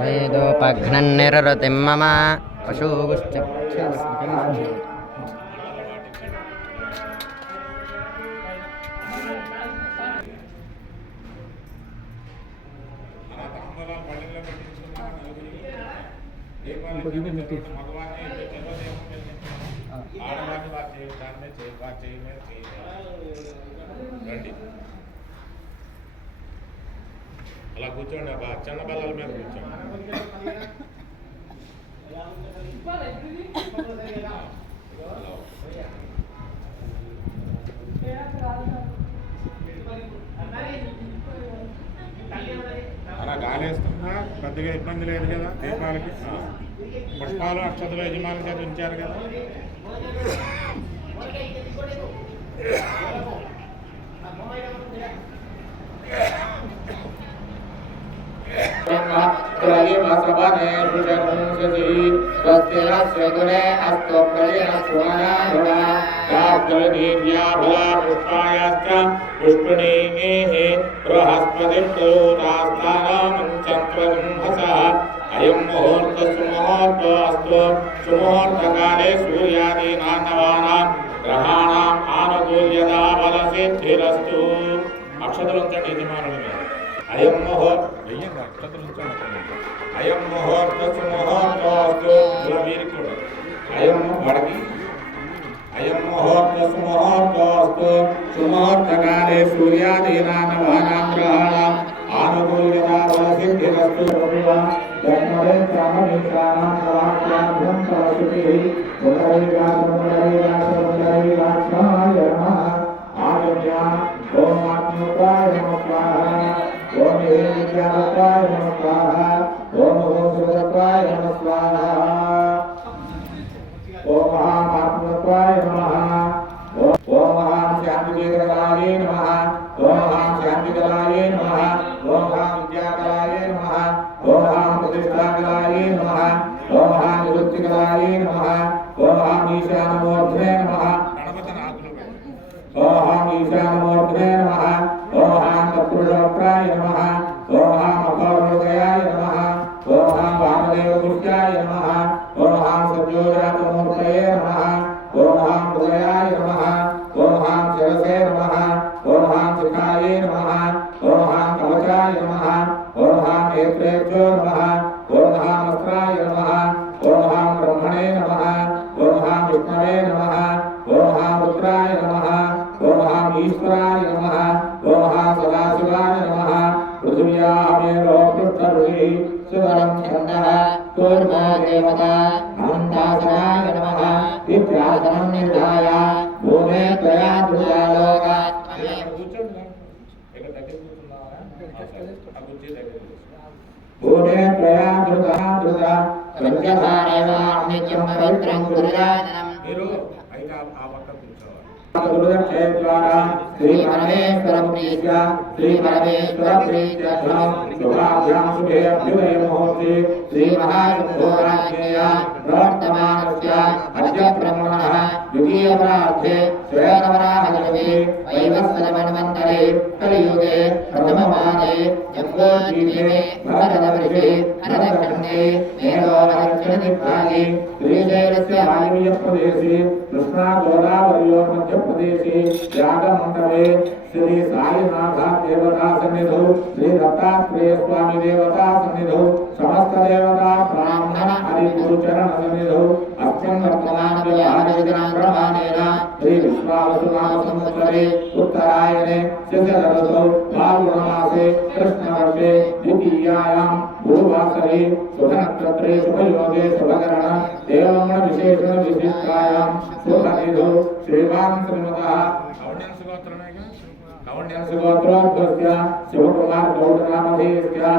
वेदोपघ्नन्निररतिं मम पशुगुश्चक्षुस्मृतिं అలా కూర్చోండి అబ్బా చిన్న బల్లల మీద కూర్చోండి అలా గాలేస్తుందా పెద్దగా ఇబ్బంది లేదు కదా దీపాలకి పుష్పాలు అక్షతలు యజమాని చేత ఉంచారు కదా अयं मुहूर्त सुमुहूर्तोऽस्तु सुमुहूर्तकाले सूर्यादीनान्नवानां ग्रहाणाम् आनुकूल्यता बलसिद्धिरस्तु अक्षतलुंचंడి యజమానుల మీద अयं मुहूर्त अक्षतलुंचండి अयं मुहूर्त सुमुहूर्तोऽस्तु వీరికి अयं వడకి अयं मुहूर्त सुमुहूर्तोऽस्तु सुमुहूर्तकाले सूर्यादीनान्नवानां ग्रहाणाम् आनुकूल्यता बलसिद्धिरस्तु जन्मरे चामनिशानां वाक्याभ्यं सरस्वती मुरलीराक्षाय नमः आजन्या ओम आत्मकाय नमः ओम विद्याकाय नमः ओम भूसुरकाय नमः ओम आत्मकाय नमः ओम शांतिदेवताय नमः ओम शांतिदलाय नमः ओम विद्याकलाय नमः ओम प्रतिष्ठाकलाय नमः ओम निवृत्तिकलाय नमः ओम ईशानमूर्तये नमः ओम ईशानमूर्तये नमः ओम तत्पुरुषोत्तराय नमः ओम अघोरहृदयाय नमः ओम वामदेवपुष्याय नमः ओम सद्योजातमूर्तये नमः ओम हृदयाय नमः ओम शिरसे नमः ओम शिखाय नमः ओम कवचाय नमः ओम नेत्रेभ्यो नमः ओम वस्त्राय नमः ओम ब्रह्मणे नमः ओम विष्णवे नमः ओम रुद्राय नमः ओम ईश्वराय नमः ओम सदाशिवाय नमः पृथिव्यामेव पृष्ठभुवि सुवरं छन्दः कूर्मा देवता अनन्तासनाय नमः विद्याधनं निर्धाय भूमे त्वया धृता लोकात् भूमे त्वया धृता पंचधारेवा नित्यं पवित्रं गुरुदानम् श्री परमेश्वर प्रीत्य शुभाभ्यां शुभे अभ्युदय मुहूर्ते श्री महाशुभोराज्ञेय प्रवर्तमानस्य अद्य ब्रह्मणः द्वितीयपरार्धे श्वेतवराहकल्पे वैवस्वतमन्वन्तरे कलियुगे प्रथमपादे जम्बोद्वीपे भरतवर्षे भरतखण्डे मेरोदक्षिणदिग्भागे श्रीशैलस्य वायव्यप्रदेशे कृष्णागोदावर्योर्मध्ये प्रदेशे यागमंडले श्री साईनाथ देवता सन्निधौ श्री दत्तात्रेय स्वामी देवता सन्निधौ समस्त देवता ब्राह्मण हरि गुरु चरण सन्निधौ अस्मिन् वर्तमान व्यवहारविधान प्रमाणेन श्री विश्वावसु नाम संवत्सरे उत्तरायणे शशरऋतौ फाल्गुनमासे कृष्णवर्षे द्वितीयायां गुरुवासरे शुभनक्षत्रे शुभयोगे शुभकरण देवमण विशेषण विशिष्टायां शुभनिधौ श्रीवान् श्रीमतः कौण्यं सुगोत्रोद्भवस्य शिवकुमार गौड़ नामधेयस्य